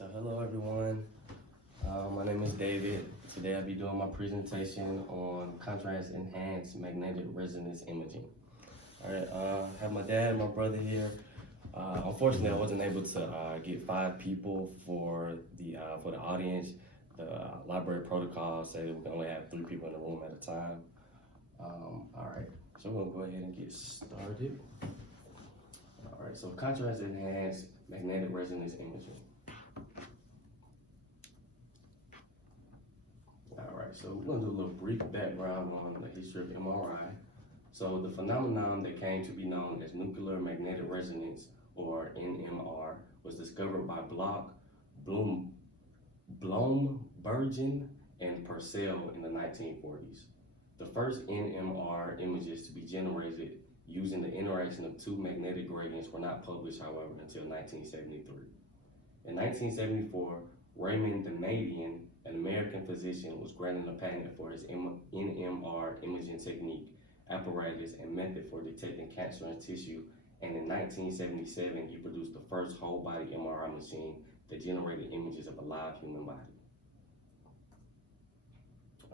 So hello everyone. My name is David. Today I'll be doing my presentation on contrast enhanced magnetic resonance imaging. All right, I have my dad and my brother here. Unfortunately, I wasn't able to get 5 people for the audience. The library protocol say that we can only have 3 people in the room at a time. All right, so we're gonna go ahead and get started. All right, so contrast enhanced magnetic resonance imaging. All right, so we're gonna do a little brief background on the history of MRI. So the phenomenon that came to be known as nuclear magnetic resonance, or NMR, was discovered by Bloch, Bloembergen, and Purcell in the 1940s. The first NMR images to be generated using the interaction of 2 magnetic gradients were not published, however, until 1973. In 1974, Raymond Damadian, an American physician, was granted a patent for his NMR imaging technique, apparatus, and method for detecting cancer in tissue, and in 1977, he produced the first whole-body MRI machine that generated images of a live human body.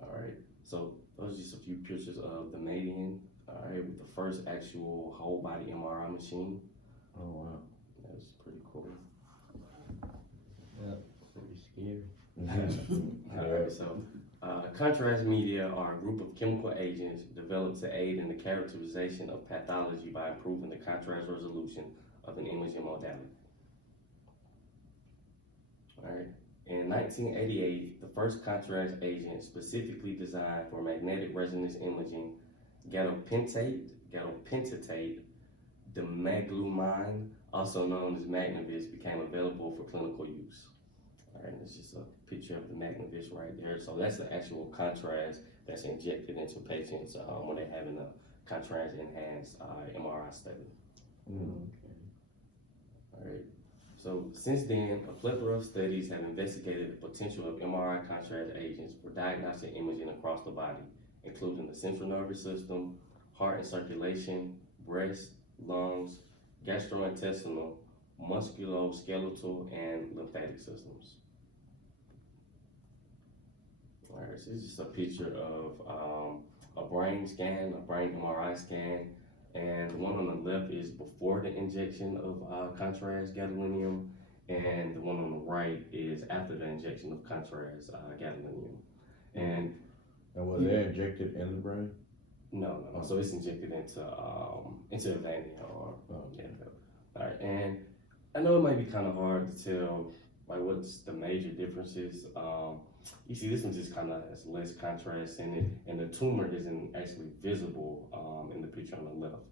All right, so those are just a few pictures of Damadian, all right, with the first actual whole-body MRI machine. Oh, wow. That's pretty cool. Yeah, pretty scary. All right, so contrast media are a group of chemical agents developed to aid in the characterization of pathology by improving the contrast resolution of an imaging modality. All right. In 1988, the first contrast agent specifically designed for magnetic resonance imaging, gadopentate, demaglamine, also known as Magnavis, became available for clinical use. All right, it's just a picture of the Magnavis right there. So that's the actual contrast that's injected into patients when they're having a contrast enhanced MRI study. Okay. All right. So since then, a plethora of studies have investigated the potential of MRI contrast agents for diagnostic imaging across the body, including the central nervous system, heart and circulation, breast, lungs, gastrointestinal, musculoskeletal, and lymphatic systems. All right, so this is just a picture of a brain scan, a brain MRI scan, and the one on the left is before the injection of contrast gadolinium, and the one on the right is after the injection of contrast gadolinium. And was that injected in the brain? No. So it's injected into the vein or yeah. All right, and I know it might be kind of hard to tell like what's the major differences. You see, this one just kind of has less contrast in it, and the tumor isn't actually visible in the picture on the left.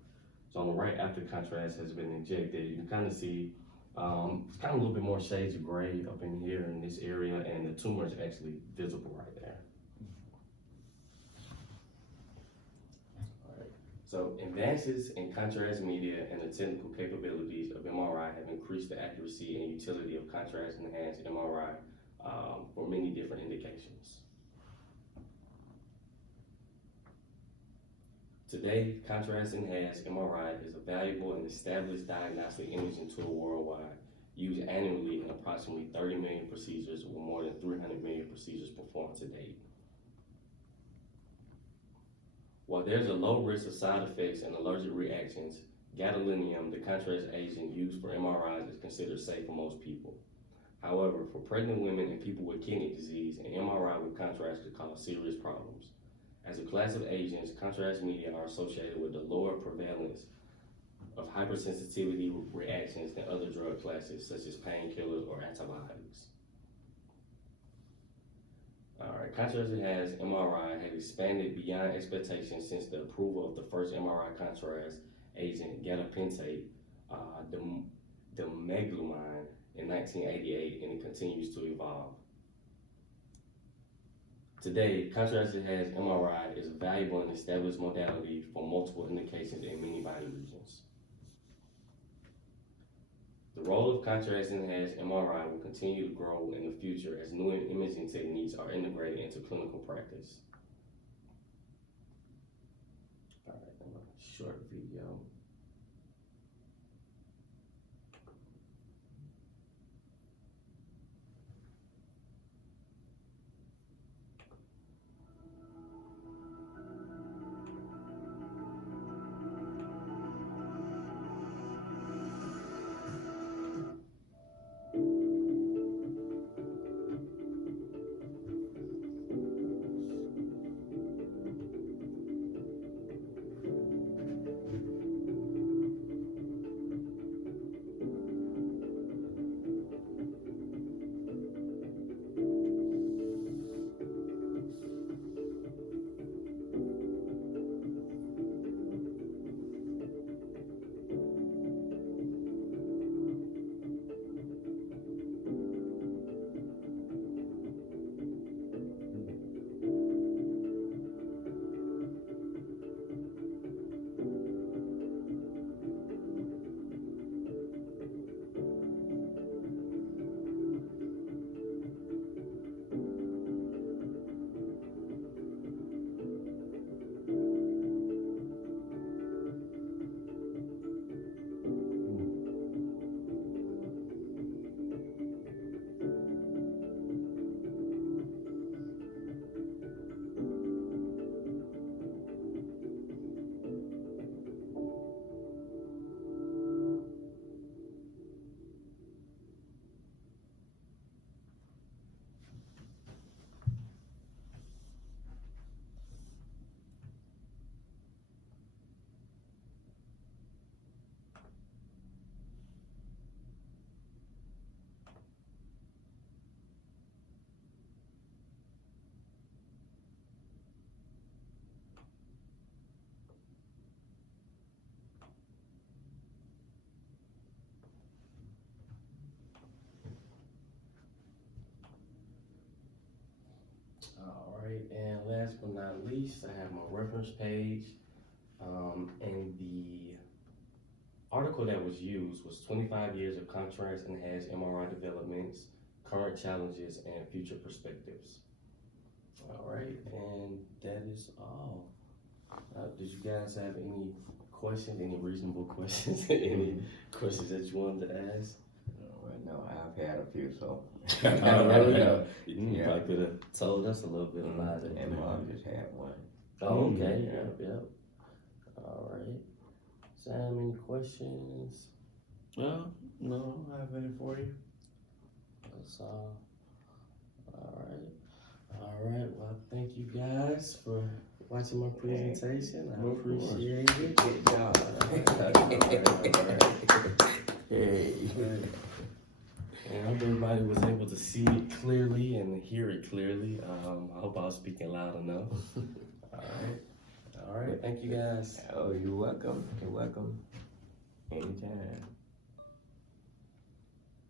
So on the right, after contrast has been injected, you can kind of see it's kind of a little bit more shades of gray up in here in this area, and the tumor is actually visible right there. All right. So advances in contrast media and the technical capabilities of MRI have increased the accuracy and utility of contrast enhanced MRI for many different indications. Today, contrast enhanced MRI is a valuable and established diagnostic imaging tool worldwide, used annually in approximately 30 million procedures with more than 300 million procedures performed to date. While there's a low risk of side effects and allergic reactions, gadolinium, the contrast agent used for MRIs, is considered safe for most people. However, for pregnant women and people with kidney disease, an MRI with contrast could cause serious problems. As a class of agents, contrast media are associated with the lower prevalence of hypersensitivity reactions than other drug classes, such as painkillers or antibiotics. All right, contrast enhanced MRI has expanded beyond expectations since the approval of the first MRI contrast agent, gadopentate, demaglamine, in 1988, and it continues to evolve. Today, contrast enhanced MRI is a valuable and established modality for multiple indications in many body regions. The role of contrast enhanced MRI will continue to grow in the future as new imaging techniques are integrated into clinical practice. All right, a short video. All right, and last but not least, I have my reference page. And the article that was used was 25 years of contrast enhanced MRI developments, current challenges, and future perspectives. All right, and that is all. Did you guys have any questions, any reasonable questions, any questions that you wanted to ask? Right now, I've had a few, so. All right, you Yeah. probably could have told us a little bit about it. And Mom just had one. Oh, okay, yep. All right. Sam, any questions? No, I don't have any for you. That's all. All right. Well, thank you guys for watching my presentation. I Of course. appreciate it. Good job. All right. Hey. And I hope everybody was able to see it clearly and hear it clearly. I hope I was speaking loud enough. All right. Thank you guys. Oh, you're welcome. You're welcome. Anytime.